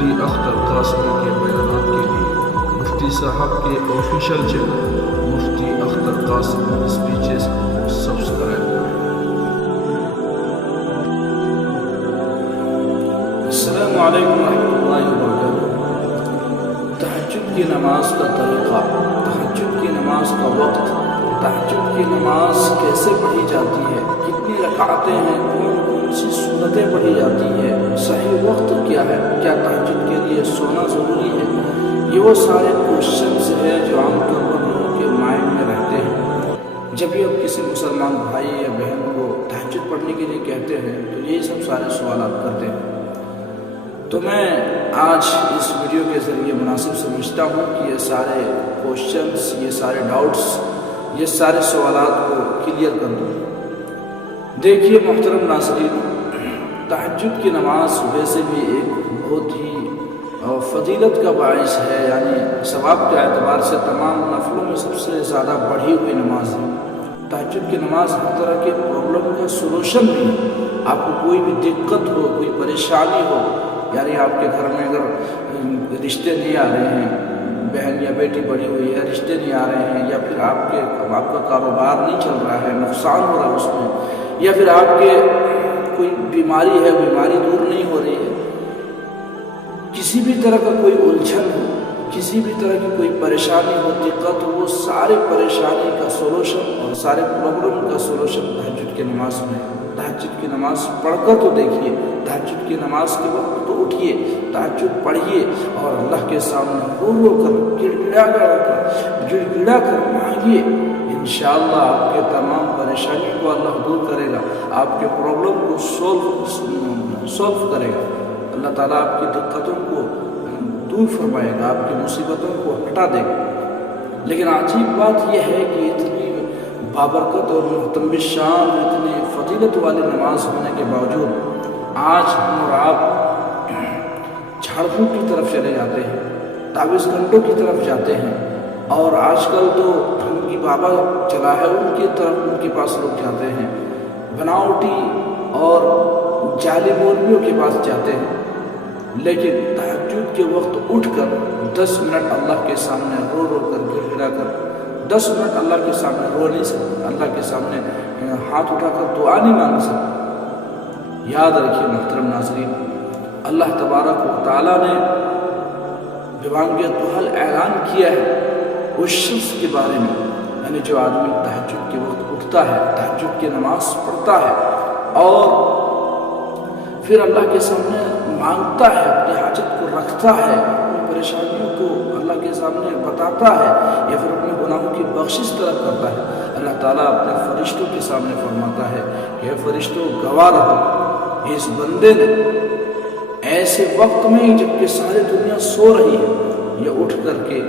مفتی اختر قاسمی کے بیانات کے لیے مفتی صاحب کے آفیشیل چینل مفتی اختر قاسمی اسپیچز کو سبسکرائب کریں۔ السلام علیکم ورحمۃ اللہ وبرکاتہ۔ تہجد کی نماز کا طریقہ، تہجد کی نماز کا وقت، تہجد کی نماز کیسے پڑھی جاتی ہے، کتنی رکعتیں ہیں، کون سی سنتیں پڑھی جاتی ہے، صحیح وقت کیا ہے، کیا تہجد کے لیے سونا ضروری ہے، یہ وہ سارے کوشچنس ہیں جو عام طور پر لوگوں کے مائنڈ میں رہتے ہیں۔ جب بھی آپ کسی مسلمان بھائی یا بہن کو تہجد پڑھنے کے لیے کہتے ہیں تو یہی سب سارے سوالات کرتے ہیں۔ تو میں آج اس ویڈیو کے ذریعے مناسب سمجھتا ہوں کہ یہ سارے کوشچنس، یہ سارے ڈاؤٹس، یہ سارے سوالات کو کلیئر کر دوں۔ دیکھیے محترم ناظرین، تہجد کی نماز ویسے بھی ایک بہت ہی فضیلت کا باعث ہے، یعنی ثواب کے اعتبار سے تمام نفلوں میں سب سے زیادہ بڑھی ہوئی نماز ہے۔ تہجد کی نماز ہر طرح کے پرابلم کا سولوشن بھی ہے۔ آپ کو کوئی بھی دقت ہو، کوئی پریشانی ہو، یعنی آپ کے گھر میں اگر رشتے نہیں آ رہے ہیں، بہن یا بیٹی بڑی ہوئی ہے، رشتے نہیں آ رہے ہیں، یا پھر آپ کا کاروبار نہیں چل رہا ہے، نقصان ہو رہا ہے اس میں، یا پھر آپ کے کوئی بیماری ہے، بیماری دور نہیں ہو رہی ہے، کسی بھی طرح کا کوئی الجھن ہو، کسی بھی طرح کی کوئی پریشانی ہو، دقت ہو، وہ سارے پریشانی کا سولوشن اور سارے پرابلم کا سولوشن تہجد کی نماز میں ہے۔ تہجد کی نماز پڑھ کر تو دیکھیے، تہجد کی نماز کے وقت تو اٹھیے، تہجد پڑھیے اور اللہ کے سامنے رو رو کر، گڑ گڑا کر مانگیے۔ انشاءاللہ آپ کے تمام پریشانیوں کو اللہ دور کرے گا، آپ کے پرابلم کو سولو کرے گا۔ اللہ تعالیٰ آپ کی دقتوں کو دور فرمائے گا، آپ کی مصیبتوں کو ہٹا دے گا۔ لیکن عجیب بات یہ ہے کہ اتنی بابرکت اور محترم شان، اتنی فضیلت والی نماز ہونے کے باوجود آج ہم اور آپ جھاڑ پھونک کی طرف چلے جاتے ہیں، تعویذ گھنٹوں کی طرف جاتے ہیں، اور آج کل تو ان کی بابا چلا ہے، ان کی طرف ان کے پاس لوگ جاتے ہیں، بناوٹی اور جعلی مولویوں کے پاس جاتے ہیں۔ لیکن تہجد کے وقت اٹھ کر 10 منٹ اللہ کے سامنے رو رو کر، گڑ گڑا کر 10 منٹ اللہ کے سامنے رو نہیں سکتے، اللہ کے سامنے ہاتھ اٹھا کر دعا نہیں مانگ سکتے۔ یاد رکھیے محترم ناظرین، اللہ تبارک و تعالیٰ نے ببانگ دہل اعلان کیا ہے اس شخص کے بارے میں، یعنی جو آدمی تہجد کے وقت اٹھتا ہے، تہجد کی نماز پڑھتا ہے اور پھر اللہ کے سامنے مانگتا ہے، اپنی حاجت کو رکھتا ہے، اپنی پریشانیوں کو اللہ کے سامنے بتاتا ہے، یا پھر اپنے گناہوں کی بخشش طلب کرتا ہے، اللہ تعالیٰ اپنے فرشتوں کے سامنے فرماتا ہے کہ فرشتوں گواہ رہو، اس بندے نے ایسے وقت میں جبکہ ساری دنیا سو رہی ہے، یہ اٹھ کر کے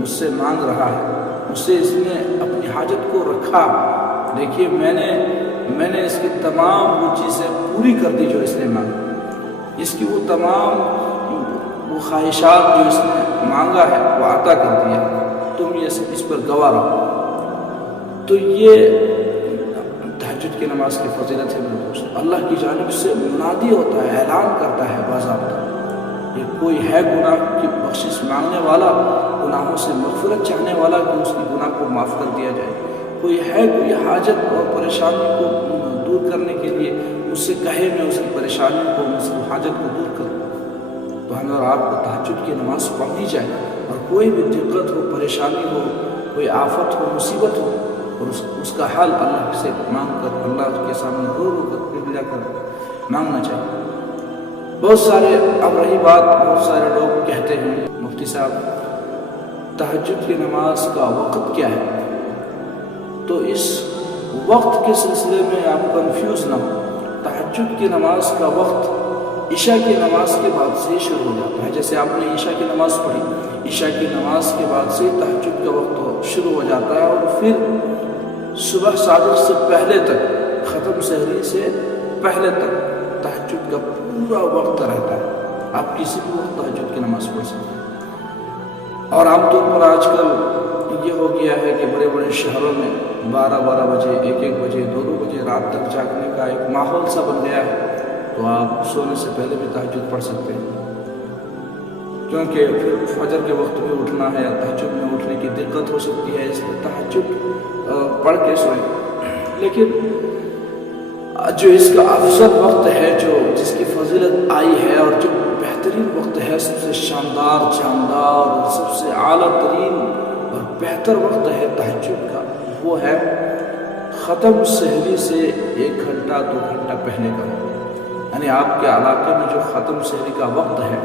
مجھ سے مانگ رہا ہے، مجھ سے اس نے اپنی حاجت کو رکھا۔ دیکھیے میں نے اس کی تمام وہ چیزیں پوری کر دی جو اس نے مانگی، اس کی وہ تمام وہ خواہشات جو اس نے مانگا ہے وہ عطا کر دیا، تم یہ سب اس پر گواہ رہو۔ تو یہ تہجد کی نماز کی فضیلت ہے میرے دوست۔ اللہ کی جانب سے منادی ہوتا ہے، اعلان کرتا ہے باضابطہ، یہ کوئی ہے گناہ کی بخشش مانگنے والا، گناہوں سے مغفرت چاہنے والا کہ اس کی گناہ کو معاف کر دیا جائے، کوئی ہے کوئی حاجت اور پریشانی کو دور کرنے کے لیے اس سے کہے میں اس کی پریشانی کو، اس کی حاجت کو دور کروں۔ تو ہمیں اور آپ کو تہجد کی نماز پڑھنی چاہیے، اور کوئی بھی دقت ہو، پریشانی ہو، کوئی آفت ہو، مصیبت ہو، اور اس کا حل اللہ سے مانگ کر، اللہ کے سامنے رو رو کر، گڑ کر مانگنا چاہیے۔ بہت سارے، اب رہی بات، بہت سارے لوگ کہتے ہیں مفتی صاحب تہجد کی نماز کا وقت کیا ہے؟ تو اس وقت کے سلسلے میں آپ کنفیوز نہ ہو۔ تہجد کی نماز کا وقت عشاء کی نماز کے بعد سے ہی شروع ہو جاتا ہے۔ جیسے آپ نے عشاء کی نماز پڑھی، عشاء کی نماز کے بعد سے تہجد کا وقت شروع ہو جاتا ہے، اور پھر صبح صادق سے پہلے تک، ختم سحری سے پہلے تک تہجد کا پورا وقت رہتا ہے۔ آپ کسی بھی وقت تہجد کی نماز پڑھ سکتے ہیں۔ اور عام طور پر آج کل یہ ہو گیا ہے کہ بڑے بڑے شہروں میں 12 بجے، 1 بجے، 2 بجے رات تک جاگنے کا ایک ماحول سا بن گیا ہے، تو آپ سونے سے پہلے بھی تہجد پڑھ سکتے ہیں۔ کیونکہ پھر فجر کے وقت میں اٹھنا ہے، تہجد میں اٹھنے کی دقت ہو سکتی ہے، اس لیے تہجد پڑھ کے سوئیں۔ لیکن جو اس کا افضل وقت ہے، جو جس کی فضیلت آئی ہے اور جو بہترین وقت ہے، سب سے شاندار جاندار اور سب سے اعلیٰ ترین اور بہتر وقت ہے تہجد کا، وہ ہے ختم سحری سے 1 گھنٹہ 2 گھنٹہ پہلے کا۔ یعنی آپ کے علاقے میں جو ختم سحری کا وقت ہے،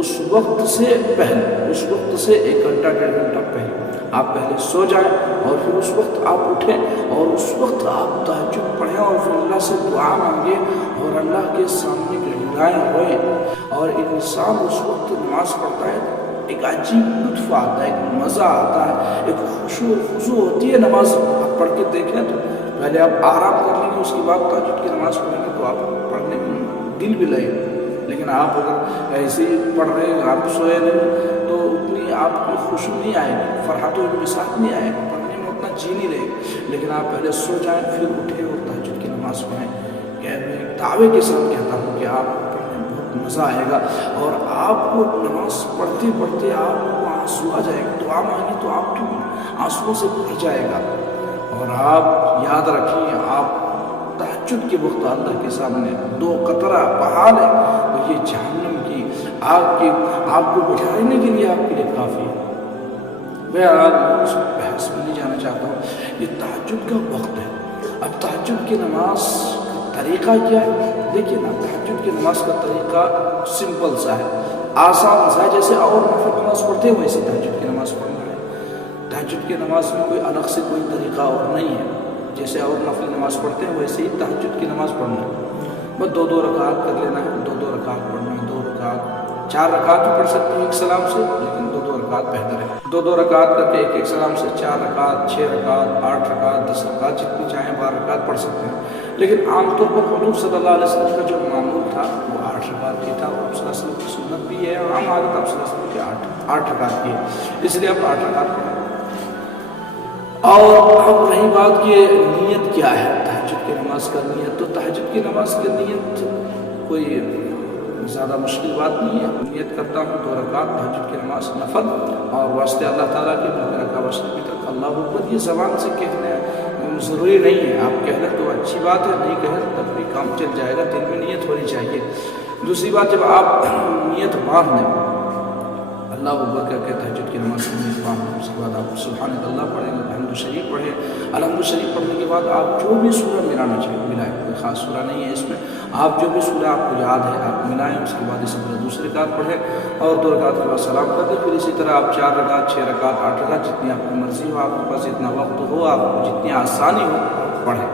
اس وقت سے پہلے، اس وقت سے 1 گھنٹہ 1.5 گھنٹہ پہلے آپ پہلے سو جائیں، اور پھر اس وقت آپ اٹھیں اور اس وقت آپ تہجد پڑھیں اور پھر اللہ سے دعا مانگیں اور اللہ کے سامنے گڑگڑائیں ہوئیں۔ اور انسان اس وقت نماز پڑھتا ہے، ایک عجیب لطف آتا ہے، ایک مزہ آتا ہے، ایک خشوع و خضوع ہوتی ہے نماز آپ پڑھ کے دیکھیں تو۔ پہلے آپ آرام کر لیں گے، اس کے بعد تہجد کی نماز پڑھیں گے تو آپ پڑھنے میں دل بھی لگے گا۔ لیکن آپ اگر ایسے ہی پڑھ رہے ہیں، آپ سوئے نہیں، تو اتنی آپ کو خوشی نہیں آئے گی، فرحت و انبساط نہیں آئے گا، پڑھنے میں اتنا جی نہیں رہے گا۔ لیکن آپ پہلے سو جائیں، پھر اٹھیں اور تہجد کی نماز پڑھیں، کہ میں دعوے کے ساتھ کہتا ہوں کہ آپ پڑھنے میں بہت مزہ آئے گا، اور آپ کو نماز پڑھتے پڑھتے آپ کو آنسو آ جائے گا، دعا مانگیں تو آپ کی آنسوؤں سے بھر جائے گا۔ اور آپ یاد رکھیں، آپ تہجد کے وقت اللہ کے سامنے 2 قطرہ بہا لیں تو یہ جہنم کی آگ کو بجھانے کے لیے آپ کے لیے کافی ہے۔ میں اس بحث میں نہیں جانا چاہتا ہوں، یہ تہجد کا وقت ہے۔ اب تہجد کی نماز کا طریقہ کیا ہے؟ دیکھیے نا، تہجد کی نماز کا طریقہ سمپل سا ہے، آسان سا ہے، جیسے اور نفل نماز پڑھتے ہیں ویسے تہجد کی نماز پڑھنا ہے۔ تہجد کی نماز میں کوئی الگ سے کوئی طریقہ اور نہیں ہے، جیسے اور نفل نماز پڑھتے ہیں ویسے ہی تہجد کی نماز پڑھنا ہے۔ بس 2 رکعت کر لینا ہے، 2 رکعت پڑھنا ہے، 2 رکعت 4 رکعت بھی پڑھ سکتے ہیں ایک سلام سے، لیکن 2 رکعت بہتر ہے۔ 2 رکعت کر کے ایک سلام سے 4 رکعت، 6 رکعت، 8 رکعت، 10 رکعت، جتنی چاہیں 12 رکعت پڑھ سکتے ہیں۔ لیکن عام طور پر حضور صلی اللہ علیہ وسلم کا جو معمول تھا وہ 8 رکعت کی تھا، اور صلی اللہ علیہ وسلم کی سنت بھی ہے، عام عادت آپ صلی اللہ علیہ وسلم کی 8 رکعت کی ہے، اس لیے آپ 8 رکعت پڑھیں۔ اور اب رہی بات کہ نیت کیا ہے تہجد کی نماز کا نیت، تو تہجد کی نماز کی نیت کوئی زیادہ مشکل بات نہیں ہے۔ نیت کرتا ہوں 2 رکعت تہجد کی نماز نفل، اور واسطے اللہ تعالیٰ کے میرا کا واسطے تک اللہ اکبر، یہ زبان سے کہنا ضروری نہیں ہے، آپ کہہ لیں تو اچھی بات ہے، نہیں کہیں تب بھی کام چل جائے گا، دل میں نیت ہونی چاہیے۔ دوسری بات، جب آپ نیت باندھ لیں، اللہ اکبر کر کے تہجد کی نماز کی نیت باندھ لیں، اس کے بعد آپ سبحان اللہ پڑھیں، الحمد شریف پڑھیں۔ الحمد شریف پڑھنے کے بعد آپ جو بھی سورہ ملانا چاہیے ملائیں، کوئی خاص سورہ نہیں ہے اس میں، آپ جو بھی سورہ آپ کو یاد ہے آپ ملائیں۔ اس کے بعد اسی طرح دوسری رکعت پڑھیں، اور 2 رکعت کے بعد سلام کر دیں۔ پھر اسی طرح آپ 4 رکعت، 6 رکعت، 8 رکعت، جتنی آپ کی مرضی ہو، آپ کے پاس اتنا وقت ہو، آپ کو جتنی آسانی ہو پڑھیں،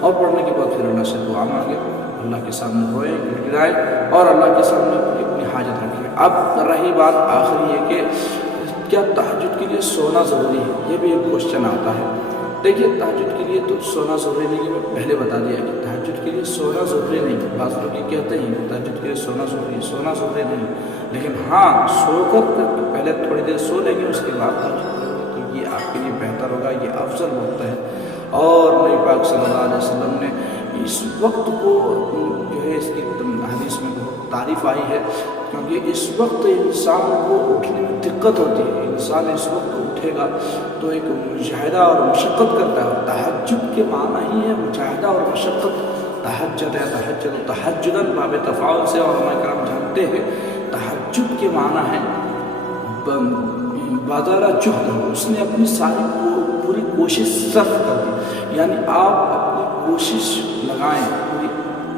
اور پڑھنے کے بعد پھر اللہ سے دعا مانگیں، اللہ کے سامنے روئیں، گڑگڑائیں، اور اللہ کے سامنے اپنی حاجت رکھیں۔ اب رہی بات آخری ہے کہ کیا تہجد کے لیے سونا ضروری ہے؟ یہ بھی ایک کوشچن آتا ہے۔ دیکھیے، تہجد کے لیے تو سونا ضروری نہیں ہے، میں پہلے بتا دیا کہ تہجد کے لیے سونا ضروری نہیں۔ بعض لوگ یہ کہتے ہیں کہ تہجد کے لیے سونا ضروری ہے، سونا ضروری نہیں، لیکن ہاں سو کر پہلے تھوڑی دیر سو لیں گے، اس کے بعد تہجد کریں گے تو یہ آپ کے لیے بہتر ہوگا، یہ افضل وقت ہے۔ اور نبی پاک صلی اللہ علیہ وسلم نے اس وقت کو جو ہے، اس کی حدیث میں بہت تعریف آئی ہے، کیونکہ اس وقت انسان کو اٹھنے میں دقت ہوتی ہے۔ انسان اس وقت اٹھے گا تو ایک مجاہدہ اور مشقت کرتا ہے، اور تہجد کے معنی ہی ہے مجاہدہ اور مشقت۔ تہجد ہے، تہجد و تہجداً باب تفاعل سے علماء کرام جانتے ہیں تہجد کے معنی ہے بذل جہد، اس نے اپنی ساری پوری کوشش صرف کر دی، یعنی آپ اپنی کوشش لگائیں، پوری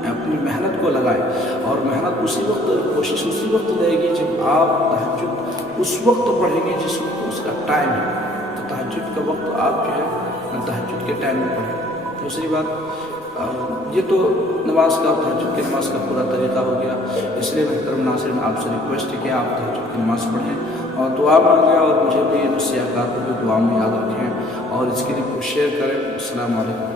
اپنی محنت کو لگائیں، اور محنت اسی وقت، کوشش اسی وقت رہے گی جب آپ تہجد اس وقت پڑھیں گے جس وقت اس کا ٹائم ہے۔ تو تہجد کا وقت آپ جو ہے تہجد کے ٹائم میں پڑھیں۔ دوسری بات، یہ تو نماز کا، تہجد کی نماز کا پورا طریقہ ہو گیا، اس لیے محترم ناظرین آپ سے ریکویسٹ ہے کہ آپ تہجد کی نماز پڑھیں اور دعا مانگیں، اور مجھے بھی ان سیاحکار کو بھی دعا میں یاد رکھیں، اور اس کے لیے کچھ شیئر کریں۔ السلام علیکم۔